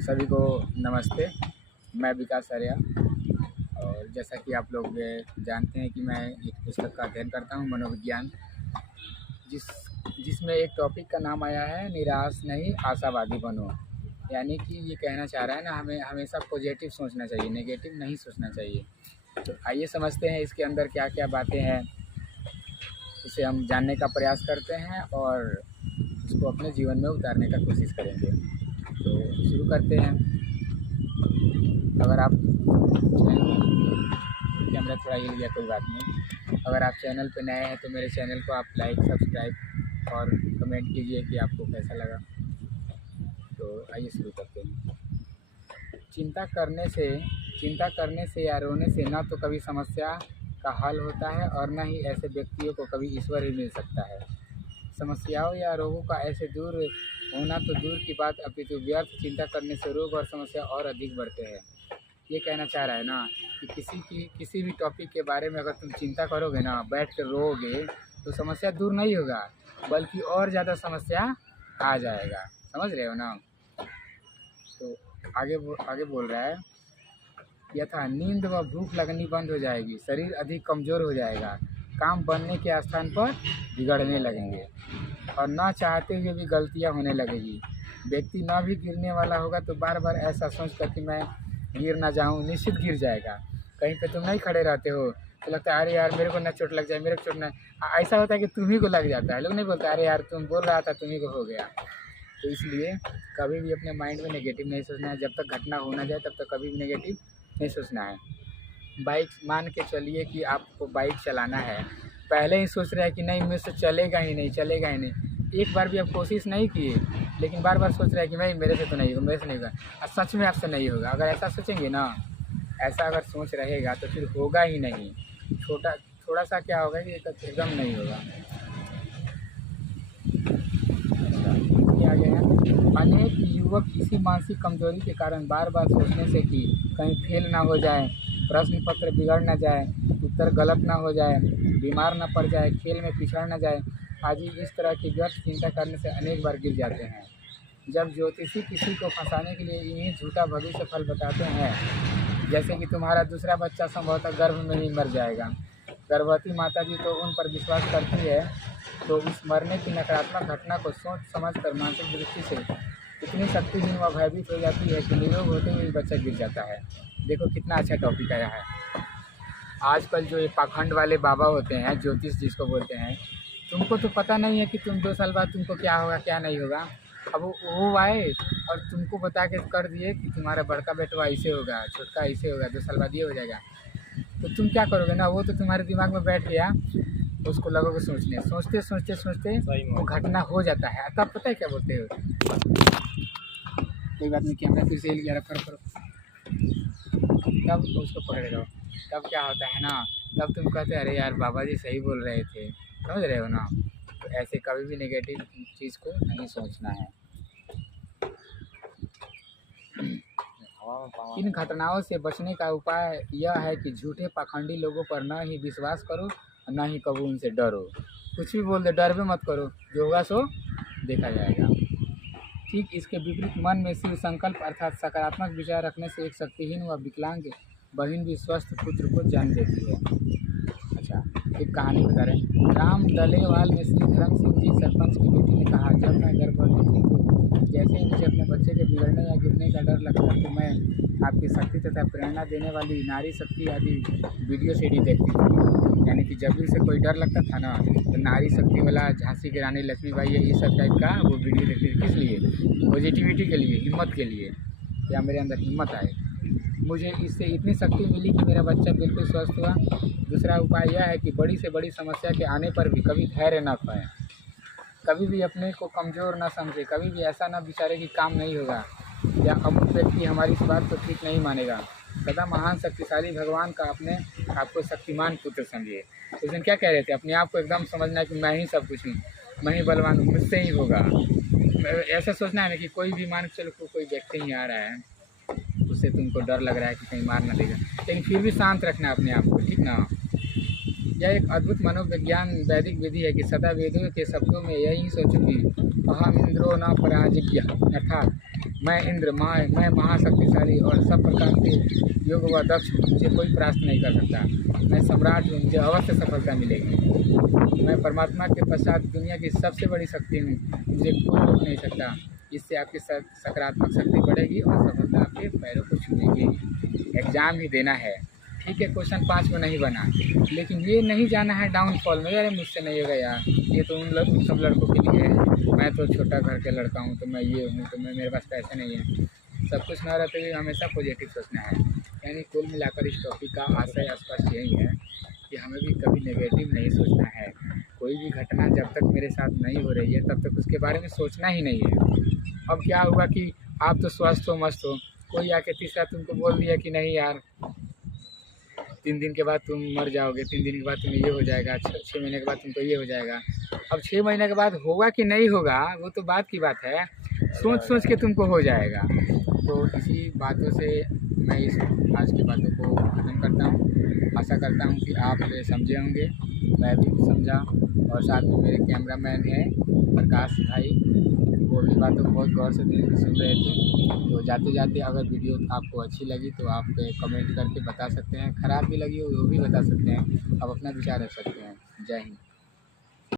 सभी को नमस्ते। मैं विकास आर्या और जैसा कि आप लोग जानते हैं कि मैं एक पुस्तक का अध्ययन करता हूं, मनोविज्ञान, जिस जिसमें एक टॉपिक का नाम आया है निराश नहीं आशावादी बनो। यानी कि ये कहना चाह रहा है ना, हमें हमेशा पॉजिटिव सोचना चाहिए, नेगेटिव नहीं सोचना चाहिए। तो आइए समझते हैं इसके अंदर क्या क्या बातें हैं, इसे हम जानने का प्रयास करते हैं और उसको अपने जीवन में उतारने का कोशिश करेंगे। तो शुरू करते हैं। अगर आप कैमरा थोड़ा हिल गया, कोई बात नहीं। अगर आप चैनल पर नए हैं तो मेरे चैनल को आप लाइक, सब्सक्राइब और कमेंट कीजिए कि आपको कैसा लगा। तो आइए शुरू करते हैं। चिंता करने से या रोने से ना तो कभी समस्या का हल होता है और न ही ऐसे व्यक्तियों को कभी ईश्वर ही मिल सकता है। समस्याओं या रोगों का ऐसे दूर होना तो दूर की बात, अपितु व्यर्थ चिंता करने से रोग और समस्या और अधिक बढ़ते हैं। ये कहना चाह रहा है ना कि किसी भी टॉपिक के बारे में अगर तुम चिंता करोगे ना, बैठ कर रोओगे, तो समस्या दूर नहीं होगा बल्कि और ज़्यादा समस्या आ जाएगा। समझ रहे हो ना? तो आगे बोल रहा है, यथा नींद व भूख लगनी बंद हो जाएगी, शरीर अधिक कमज़ोर हो जाएगा, काम बनने के स्थान पर बिगड़ने लगेंगे और ना चाहते हुए भी गलतियां होने लगेगी। व्यक्ति ना भी गिरने वाला होगा तो बार बार ऐसा सोच कर कि मैं गिर ना जाऊं, निश्चित गिर जाएगा। कहीं पे तुम नहीं खड़े रहते हो तो लगता है अरे यार मेरे को ना चोट लग जाए, मेरे को चोट ना, ऐसा होता है कि तुम्ही को लग जाता है। लोग नहीं बोलते अरे यार तुम बोल रहा था तुम्ही को हो गया। तो इसलिए कभी भी अपने माइंड में नेगेटिव नहीं सोचना है। जब तक घटना हो ना जाए तब तक कभी भी नेगेटिव नहीं सोचना है। बाइक मान के चलिए कि आपको बाइक चलाना है, पहले ही सोच रहे हैं कि नहीं मुझसे चलेगा ही नहीं। एक बार भी आप कोशिश नहीं किए, लेकिन बार बार सोच रहे हैं कि नहीं मेरे से तो नहीं होगा, और सच में आपसे नहीं होगा। अगर ऐसा सोचेंगे ना, ऐसा अगर सोच रहेगा तो फिर होगा ही नहीं। थोड़ा सा क्या होगा कि एकदम नहीं होगा। क्या गया है, अनेक युवक इसी मानसिक कमजोरी के कारण बार बार सोचने से कि कहीं फेल ना हो जाए, प्रश्न पत्र बिगड़ ना जाए, उत्तर गलत ना हो जाए, बीमार ना पड़ जाए, खेल में पिछड़ ना जाए आदि इस तरह की व्यर्थ चिंता करने से अनेक बार गिर जाते हैं। जब ज्योतिषी किसी को फंसाने के लिए इन्हीं झूठा भविष्य फल बताते हैं, जैसे कि तुम्हारा दूसरा बच्चा संभवतः गर्भ में ही मर जाएगा, गर्भवती माता जी तो उन पर विश्वास करती है, तो इस मरने की नकारात्मक घटना को सोच समझ कर मानसिक दृष्टि से इतनी शक्तिहीन व भयभीत हो जाती है कि निरोग होते हुए बच्चा गिर जाता है। देखो कितना अच्छा टॉपिक आया है। आजकल जो ये पाखंड वाले बाबा होते हैं, ज्योतिष जिसको बोलते हैं, तुमको तो पता नहीं है कि तुम 2 साल बाद तुमको क्या होगा क्या नहीं होगा। अब वो आए और तुमको बता के कर दिए कि तुम्हारा बड़का बेटवा ऐसे होगा, छोटका ऐसे होगा, 2 साल बाद ये हो जाएगा। तो तुम क्या करोगे ना, वो तो तुम्हारे दिमाग में बैठ गया, उसको लगोगे सोचते वो घटना हो जाता है। तब पता है क्या बोलते हो, कोई बात नहीं, कैमरा फिर से हिल गया, करो तब उसको पकड़े रहो। तब क्या होता है ना, तब तुम कहते अरे यार बाबा जी सही बोल रहे थे। समझ रहे हो ना? तो ऐसे कभी भी नेगेटिव चीज़ को नहीं सोचना है। इन घटनाओं से बचने का उपाय यह है कि झूठे पाखंडी लोगों पर न ही विश्वास करो और न ही कभी उनसे डरो। कुछ भी बोल दे, डर भी मत करो, जो होगा सो देखा जाएगा। ठीक इसके विपरीत मन में शिव संकल्प अर्थात सकारात्मक विचार रखने से एक शक्तिहीन व विकलांग बहन भी स्वस्थ पुत्र को जन्म देती है। अच्छा, एक कहानी बता रहे हैं। राम दलेवाल में श्री धर्म सिंह जी सरपंच की बेटी ने कहा, जब मैं गर्भवती थी तो जैसे ही मुझे अपने बच्चे के बिगड़ने या गिरने का डर लगता तो मैं आपकी शक्ति तथा प्रेरणा देने वाली नारी शक्ति आदि वीडियो सीडी देखती थी। यानी कि जब भी उसे कोई डर लगता था ना, तो नारी शक्ति वाला, झांसी की रानी लक्ष्मीबाई, ये सब टाइप का वो वीडियो देखती थी। किस लिए? पॉजिटिविटी के लिए, हिम्मत के लिए, या मेरे अंदर हिम्मत आए। मुझे इससे इतनी शक्ति मिली कि मेरा बच्चा बिल्कुल स्वस्थ हुआ। दूसरा उपाय यह है कि बड़ी से बड़ी समस्या के आने पर भी कभी धैर्य न खोएं, कभी भी अपने को कमज़ोर न समझे, कभी भी ऐसा न विचारे कि काम नहीं होगा या अमुक व्यक्ति हमारी इस बात को ठीक नहीं मानेगा। सदा महान शक्तिशाली भगवान का अपने आपको शक्तिमान पुत्र समझिए। उस दिन क्या कह रहे थे, अपने आप को एकदम समझना है कि मैं ही सब कुछ हूँ, मैं ही बलवान हूँ, मुझसे ही होगा। ऐसा सोचना है ना कि कोई भी मान के चलो कोई व्यक्ति ही आ रहा है, उससे तुमको डर लग रहा है कि कहीं मार ना देगा, लेकिन फिर भी शांत रखना अपने आप को, ठीक ना? यह एक अद्भुत मनोविज्ञान वैदिक विधि है कि सदा वेदों के शब्दों में यही सोचूंगी, अहम इंद्रो न पराजिज्ञ, अर्थात मैं इंद्र मैं महाशक्तिशाली और सब प्रकार से योग व दक्ष हूँ, मुझे कोई परास्त नहीं कर सकता। मैं सम्राट हूँ, मुझे अवश्य सफलता मिलेगी। मैं परमात्मा के पश्चात दुनिया की सबसे बड़ी शक्ति हूँ, मुझे कोई रोक नहीं सकता। इससे आपकी सकारात्मक शक्ति बढ़ेगी और सफलता आपके पैरों को छूएगी। एग्ज़ाम ही देना है, ठीक है, क्वेश्चन 5 में नहीं बना, लेकिन ये नहीं जाना है डाउनफॉल में, अरे मुझसे नहीं होगा यार, ये तो उन सब लड़कों के लिए है, मैं तो छोटा घर के लड़का हूँ, तो मैं ये हूँ, तो मेरे पास पैसे नहीं है। सब कुछ न रहते हुए हमेशा पॉजिटिव सोचना है। यानी कुल मिलाकर इस टॉपिक का आशय स्पष्ट यही है कि हमें भी कभी नेगेटिव नहीं सोचना है। कोई भी घटना जब तक मेरे साथ नहीं हो रही है तब तक उसके बारे में सोचना ही नहीं है। अब क्या होगा कि आप तो स्वस्थ हो, मस्त हो, कोई आके तीसरा तुमको बोल दिया कि नहीं यार 3 दिन के बाद तुम मर जाओगे, 3 दिन के बाद तुम्हें ये हो जाएगा, 6 महीने के बाद तुमको ये हो जाएगा। अब 6 महीने के बाद होगा कि नहीं होगा वो तो बात की बात है, सोच सोच के तुमको हो जाएगा। तो इसी बातों से मैं इस आज की बातों को ख़त्म करता हूँ। आशा करता हूँ कि आप समझे होंगे, मैं भी समझा, और साथ में मेरे कैमरामैन हैं प्रकाश भाई, वो भी बातों को बहुत गौर से सुन रहे थे। तो जाते जाते अगर वीडियो आपको अच्छी लगी तो आप कमेंट करके बता सकते हैं, ख़राब भी लगी हो वो भी बता सकते हैं, आप अपना विचार रख सकते हैं। जय हिंद।